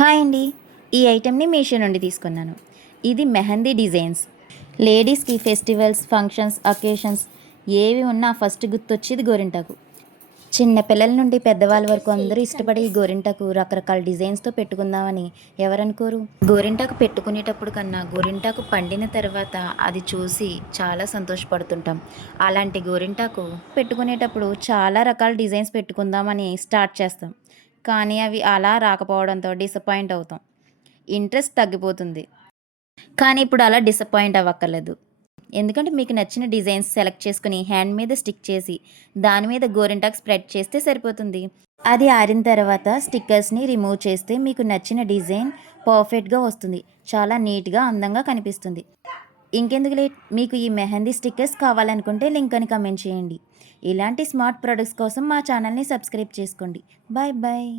Hi అండి. ఈ ఐటెంని మీషో నుండి తీసుకున్నాను. ఇది మెహందీ డిజైన్స్. లేడీస్కి ఫెస్టివల్స్, ఫంక్షన్స్, అకేషన్స్ ఏవి ఉన్నా ఫస్ట్ గుర్తొచ్చేది గోరింటాకు. చిన్న పిల్లల నుండి పెద్దవాళ్ళ వరకు అందరూ ఇష్టపడే ఈ గోరింటాకు రకరకాల డిజైన్స్తో పెట్టుకుందామని ఎవరనుకోరు. గోరింటాకు పెట్టుకునేటప్పుడు కన్నా గోరింటాకు పండిన తర్వాత అది చూసి చాలా సంతోషపడుతుంటాం. అలాంటి గోరింటాకు పెట్టుకునేటప్పుడు చాలా రకాల డిజైన్స్ పెట్టుకుందామని స్టార్ట్ చేస్తాం. కానీ అవి అలా రాకపోవడంతో డిసప్పాయింట్ అవుతాం. ఇంట్రెస్ట్ తగ్గిపోతుంది. కానీ ఇప్పుడు అలా డిసప్పాయింట్ అవ్వక్కర్లేదు. ఎందుకంటే మీకు నచ్చిన డిజైన్స్ సెలెక్ట్ చేసుకొని హ్యాండ్ మీద స్టిక్ చేసి దాని మీద గోరింటాకు స్ప్రెడ్ చేస్తే సరిపోతుంది. అది ఆరిన తర్వాత స్టిక్కర్స్ని రిమూవ్ చేస్తే మీకు నచ్చిన డిజైన్ పర్ఫెక్ట్గా వస్తుంది. చాలా నీట్గా అందంగా కనిపిస్తుంది. ఇంకెందుకు లేట్, మీకు ఈ మెహందీ స్టిక్కర్స్ కావాలనుకుంటే లింక్ అని కమెంట్ చేయండి. ఇలాంటి స్మార్ట్ ప్రొడక్ట్స్ కోసం మా ఛానల్ని సబ్స్క్రైబ్ చేసుకోండి. Bye bye.